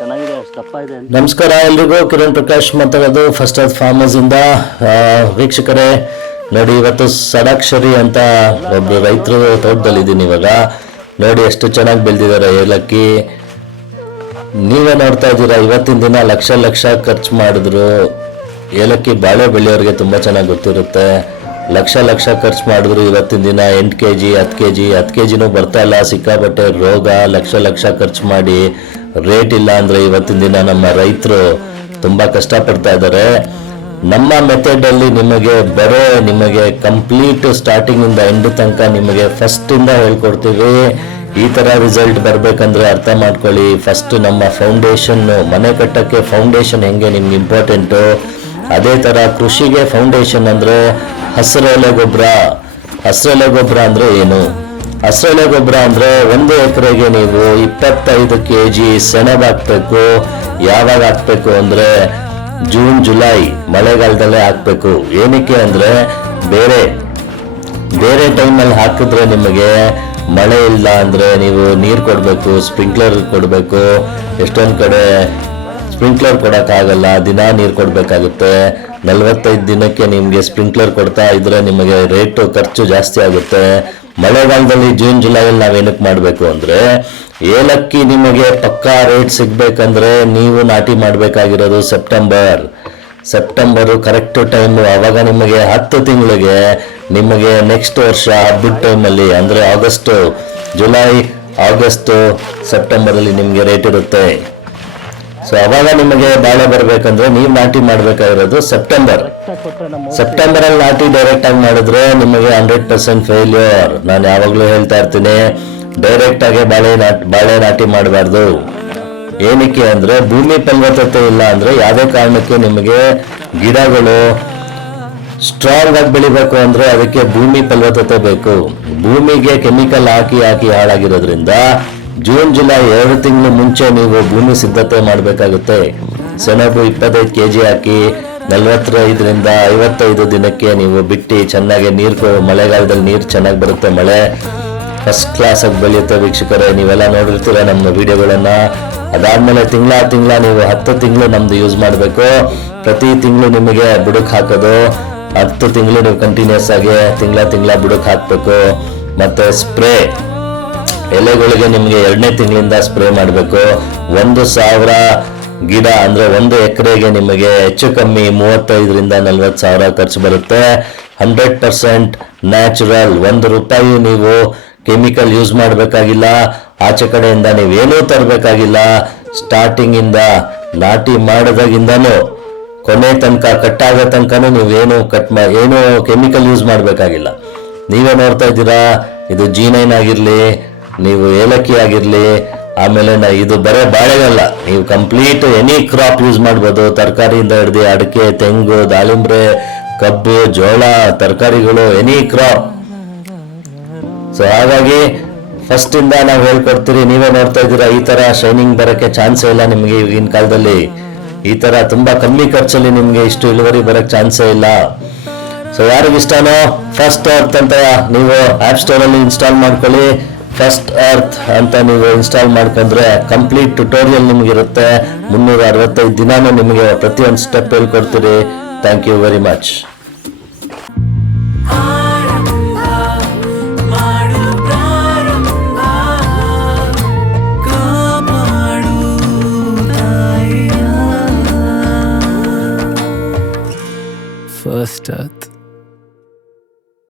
ನಮಸ್ಕಾರ ಎಲ್ರಿಗೂ. ಕಿರಣ್ ಪ್ರಕಾಶ್ ಮಾತಾಡೋದು ಫಸ್ಟ್ ಆಫ್ ಫಾರ್ಮರ್ಸ್ ಇಂದ ವೀಕ್ಷಕರೇ, ನೋಡಿ, ಇವತ್ತು ಸಡಾಕ್ಷರಿ ಅಂತ ಒಬ್ಬ ರೈತರು ತೋಟದಲ್ಲಿದ್ದೀನಿ ಇವಾಗ. ನೋಡಿ, ಎಷ್ಟು ಚೆನ್ನಾಗಿ ಬೆಳೆದಿದ್ದಾರೆ ಏಲಕ್ಕಿ. ನೀವೇ ನೋಡ್ತಾ ಇದ್ದೀರಾ, ಇವತ್ತಿನ ದಿನ ಲಕ್ಷ ಲಕ್ಷ ಖರ್ಚು ಮಾಡಿದ್ರು. ಏಲಕ್ಕಿ ಬಾಳೆ ಬೆಳೆಯೋರಿಗೆ ತುಂಬ ಚೆನ್ನಾಗಿ ಗೊತ್ತಿರುತ್ತೆ. ಲಕ್ಷ ಲಕ್ಷ ಖರ್ಚು ಮಾಡಿದ್ರು ಇವತ್ತಿನ ದಿನ. ಎಂಟು ಕೆ ಜಿ ಹತ್ತು ಕೆ ಜಿ ಹತ್ತು ಕೆ ಜಿನೂ ಬರ್ತಾ ಇಲ್ಲ. ಸಿಕ್ಕಾಪಟ್ಟೆ ರೋಗ, ಲಕ್ಷ ಲಕ್ಷ ಖರ್ಚು ಮಾಡಿ ರೇಟ್ ಇಲ್ಲ ಅಂದರೆ ಇವತ್ತಿನ ದಿನ ನಮ್ಮ ರೈತರು ತುಂಬ ಕಷ್ಟಪಡ್ತಾ ಇದ್ದಾರೆ. ನಮ್ಮ ಮೆಥಡಲ್ಲಿ ನಿಮಗೆ ಬರೋ, ನಿಮಗೆ ಕಂಪ್ಲೀಟ್ ಸ್ಟಾರ್ಟಿಂಗಿಂದ ಎಂಡ್ ತನಕ ನಿಮಗೆ ಫಸ್ಟಿಂದ ಹೇಳ್ಕೊಡ್ತೀವಿ. ಈ ಥರ ರಿಸಲ್ಟ್ ಬರಬೇಕಂದ್ರೆ ಅರ್ಥ ಮಾಡ್ಕೊಳ್ಳಿ. ಫಸ್ಟ್ ನಮ್ಮ ಫೌಂಡೇಶನ್ ಮನೆ ಕಟ್ಟಕ್ಕೆ ಫೌಂಡೇಶನ್ ಹೆಂಗೆ ನಿಮ್ಗೆ ಇಂಪಾರ್ಟೆಂಟು ಅದೇ ಥರ ಕೃಷಿಗೆ ಫೌಂಡೇಶನ್ ಅಂದರೆ ಹಸಿರೆಲೆ ಗೊಬ್ಬರ ಹಸಿರೆಲೆ ಗೊಬ್ಬರ ಅಂದರೆ ಏನು? ಹಸಿರೆಲೆ ಗೊಬ್ಬರ ಅಂದರೆ ಒಂದು ಎಕರೆಗೆ ನೀವು ಇಪ್ಪತ್ತೈದು ಕೆ ಜಿ ಸೆಣಬು ಹಾಕಬೇಕು. ಯಾವಾಗ ಹಾಕಬೇಕು ಅಂದರೆ ಜೂನ್, ಜುಲೈ ಮಳೆಗಾಲದಲ್ಲೇ ಹಾಕಬೇಕು. ಏನಕ್ಕೆ ಅಂದರೆ ಬೇರೆ ಬೇರೆ ಟೈಮಲ್ಲಿ ಹಾಕಿದ್ರೆ ನಿಮಗೆ ಮಳೆ ಇಲ್ಲ ಅಂದರೆ ನೀವು ನೀರು ಕೊಡಬೇಕು, ಸ್ಪ್ರಿಂಕ್ಲರ್ ಕೊಡಬೇಕು. ಎಷ್ಟೊಂದು ಕಡೆ ಸ್ಪ್ರಿಂಕ್ಲರ್ ಕೊಡೋಕ್ಕಾಗಲ್ಲ, ದಿನ ನೀರು ಕೊಡಬೇಕಾಗುತ್ತೆ. ನಲವತ್ತೈದು ದಿನಕ್ಕೆ ನಿಮಗೆ ಸ್ಪ್ರಿಂಕ್ಲರ್ ಕೊಡ್ತಾ ಇದ್ರೆ ನಿಮಗೆ ರೇಟು ಖರ್ಚು ಜಾಸ್ತಿ ಆಗುತ್ತೆ. ಮಳೆಗಾಲದಲ್ಲಿ ಜೂನ್, ಜುಲೈಯಲ್ಲಿ ನಾವೇನಕ್ಕೆ ಮಾಡಬೇಕು ಅಂದರೆ ಏಲಕ್ಕಿ ನಿಮಗೆ ಪಕ್ಕಾ ರೇಟ್ ಸಿಗಬೇಕಂದ್ರೆ ನೀವು ನಾಟಿ ಮಾಡಬೇಕಾಗಿರೋದು ಸೆಪ್ಟೆಂಬರ್ ಸೆಪ್ಟೆಂಬರು ಕರೆಕ್ಟ್ ಟೈಮು ಆವಾಗ ನಿಮಗೆ ಹತ್ತು ತಿಂಗಳಿಗೆ ನಿಮಗೆ ನೆಕ್ಸ್ಟ್ ವರ್ಷ ಹಬ್ಬದ ಟೈಮಲ್ಲಿ ಅಂದರೆ ಆಗಸ್ಟು ಜುಲೈ ಆಗಸ್ಟು ಸೆಪ್ಟೆಂಬರಲ್ಲಿ ನಿಮಗೆ ರೇಟ್ ಇರುತ್ತೆ. ಸೊ ಅವಾಗ ನಿಮಗೆ ಬಾಳೆ ಬರಬೇಕಂದ್ರೆ ನೀವು ನಾಟಿ ಮಾಡಬೇಕಾಗಿರೋದು ಸೆಪ್ಟೆಂಬರ್ ಸೆಪ್ಟೆಂಬರ್ ಅಲ್ಲಿ ನಾಟಿ ಡೈರೆಕ್ಟ್ ಆಗಿ ಮಾಡಿದ್ರೆ ನಿಮಗೆ ಹಂಡ್ರೆಡ್ ಪರ್ಸೆಂಟ್ ಫೇಲ್ಯೂರ್ ನಾನು ಯಾವಾಗಲೂ ಹೇಳ್ತಾ ಇರ್ತೀನಿ ಡೈರೆಕ್ಟ್ ಆಗಿ ಬಾಳೆ ನಾಟಿ ಬಾಳೆ ನಾಟಿ ಮಾಡಬಾರ್ದು. ಏನಕ್ಕೆ ಅಂದ್ರೆ ಭೂಮಿ ಫಲವತ್ತತೆ ಇಲ್ಲ ಅಂದ್ರೆ ಯಾವುದೇ ಕಾರಣಕ್ಕೆ ನಿಮಗೆ ಗಿಡಗಳು ಸ್ಟ್ರಾಂಗ್ ಆಗಿ ಬೆಳಿಬೇಕು ಅಂದ್ರೆ ಅದಕ್ಕೆ ಭೂಮಿ ಫಲವತ್ತತೆ ಬೇಕು. ಭೂಮಿಗೆ ಕೆಮಿಕಲ್ ಹಾಕಿ ಹಾಕಿ ಹಾಳಾಗಿರೋದ್ರಿಂದ ಜೂನ್, ಜುಲೈ ಎರಡು ತಿಂಗಳು ಮುಂಚೆ ನೀವು ಭೂಮಿ ಸಿದ್ಧತೆ ಮಾಡಬೇಕಾಗುತ್ತೆ. ಸೆಣಬು ಇಪ್ಪತ್ತೈದು ಕೆ ಜಿ ಹಾಕಿ ನಲವತ್ತೈದರಿಂದ ಐವತ್ತೈದು ದಿನಕ್ಕೆ ನೀವು ಬಿಟ್ಟು ಚೆನ್ನಾಗಿ ನೀರು ಮಳೆಗಾಲದಲ್ಲಿ ನೀರು ಚೆನ್ನಾಗಿ ಬರುತ್ತೆ ಮಳೆ. ಫಸ್ಟ್ ಕ್ಲಾಸ್ ಆಗಿ ಬೆಳೆಯುತ್ತೆ ವೀಕ್ಷಕರೇ, ನೀವೆಲ್ಲ ನೋಡಿರ್ತೀರ ನಮ್ಮ ವಿಡಿಯೋಗಳನ್ನು. ಅದಾದಮೇಲೆ ತಿಂಗಳ ತಿಂಗಳ ನೀವು ಹತ್ತು ತಿಂಗಳು ನಮ್ದು ಯೂಸ್ ಮಾಡಬೇಕು. ಪ್ರತಿ ತಿಂಗಳು ನಿಮಗೆ ಬುಡಕ್ ಹಾಕೋದು. ಹತ್ತು ತಿಂಗಳು ನೀವು ಕಂಟಿನ್ಯೂಸ್ ಆಗಿ ತಿಂಗಳ ತಿಂಗಳ ಬುಡಕ್ ಹಾಕಬೇಕು. ಮತ್ತೆ ಸ್ಪ್ರೇ ಎಲೆಗಳಿಗೆ ನಿಮಗೆ ಎರಡನೇ ತಿಂಗಳಿಂದ ಸ್ಪ್ರೇ ಮಾಡಬೇಕು. ಒಂದು ಸಾವಿರ ಗಿಡ ಅಂದರೆ ಒಂದು ಎಕರೆಗೆ ನಿಮಗೆ ಹೆಚ್ಚು ಕಮ್ಮಿ ಮೂವತ್ತೈದರಿಂದ ನಲ್ವತ್ತು ಸಾವಿರ ಖರ್ಚು ಬರುತ್ತೆ. Hundred percent natural. ಒಂದು ರೂಪಾಯಿ ನೀವು ಕೆಮಿಕಲ್ ಯೂಸ್ ಮಾಡಬೇಕಾಗಿಲ್ಲ. ಆಚೆ ಕಡೆಯಿಂದ ನೀವೇನೂ ತರಬೇಕಾಗಿಲ್ಲ. ಸ್ಟಾರ್ಟಿಂಗಿಂದ ನಾಟಿ ಮಾಡಿದಾಗಿಂದನೂ ಕೊನೆ ತನಕ, ಕಟ್ಟಾಗೋ ತನಕನೂ ನೀವೇನು ಕಟ್ ಮಾ, ಏನು ಕೆಮಿಕಲ್ ಯೂಸ್ ಮಾಡಬೇಕಾಗಿಲ್ಲ. ನೀವೇ ನೋಡ್ತಾ ಇದ್ದೀರಾ, ಇದು ಜೀನೈನ್ ಆಗಿರಲಿ ನೀವು ಏಲಕ್ಕಿ ಆಗಿರಲಿ ಆಮೇಲೆ ಇದು ಬರೀ ಬಾಳೆಗಲ್ಲ. ನೀವು ಕಂಪ್ಲೀಟ್ ಎನಿ ಕ್ರಾಪ್ ಯೂಸ್ ಮಾಡ್ಬೋದು. ತರಕಾರಿಯಿಂದ ಹಿಡ್ದು ಅಡಿಕೆ, ತೆಂಗು, ದಾಳಿಂಬ್ರೆ, ಕಬ್ಬು, ಜೋಳ, ತರಕಾರಿಗಳು ಎನಿ ಕ್ರಾಪ್ ಸೊ ಹಾಗಾಗಿ ಫಸ್ಟ್ ಇಂದ ನಾವು ಹೇಳ್ಕೊಡ್ತೀರಿ, ನೀವೇ ನೋಡ್ತಾ ಇದ್ದೀರಾ, ಈ ತರ ಶೈನಿಂಗ್ ಬರಕ್ಕೆ ಚಾನ್ಸೇ ಇಲ್ಲ ನಿಮಗೆ ಈಗಿನ ಕಾಲದಲ್ಲಿ. ಈ ತರ ತುಂಬಾ ಕಮ್ಮಿ ಖರ್ಚಲ್ಲಿ ನಿಮಗೆ ಇಷ್ಟು ಇಳುವರಿ ಬರಕ್ ಚಾನ್ಸೇ ಇಲ್ಲ. ಸೊ ಯಾರಿಗಿಷ್ಟನೋ ಫಸ್ಟ್ ಅಂತ ನೀವು ಆಪ್ ಸ್ಟೋರ್ ಅಲ್ಲಿ ಇನ್ಸ್ಟಾಲ್ ಮಾಡ್ಕೊಳ್ಳಿ. ಫಸ್ಟ್ ಅರ್ತ್ ಅಂತ ನೀವು ಇನ್ಸ್ಟಾಲ್ ಮಾಡ್ಕೊಂಡ್ರೆ ಕಂಪ್ಲೀಟ್ ಟ್ಯುಟೋರಿಯಲ್ ನಿಮ್ಗೆ ಇರುತ್ತೆ ಮುನ್ನೂರ ಅರವತ್ತೈದು ದಿನಾನು ನಿಮಗೆ ಪ್ರತಿಯೊಂದು step ಹೇಳ್ಕೊಡ್ತೀರಿ. Thank you very much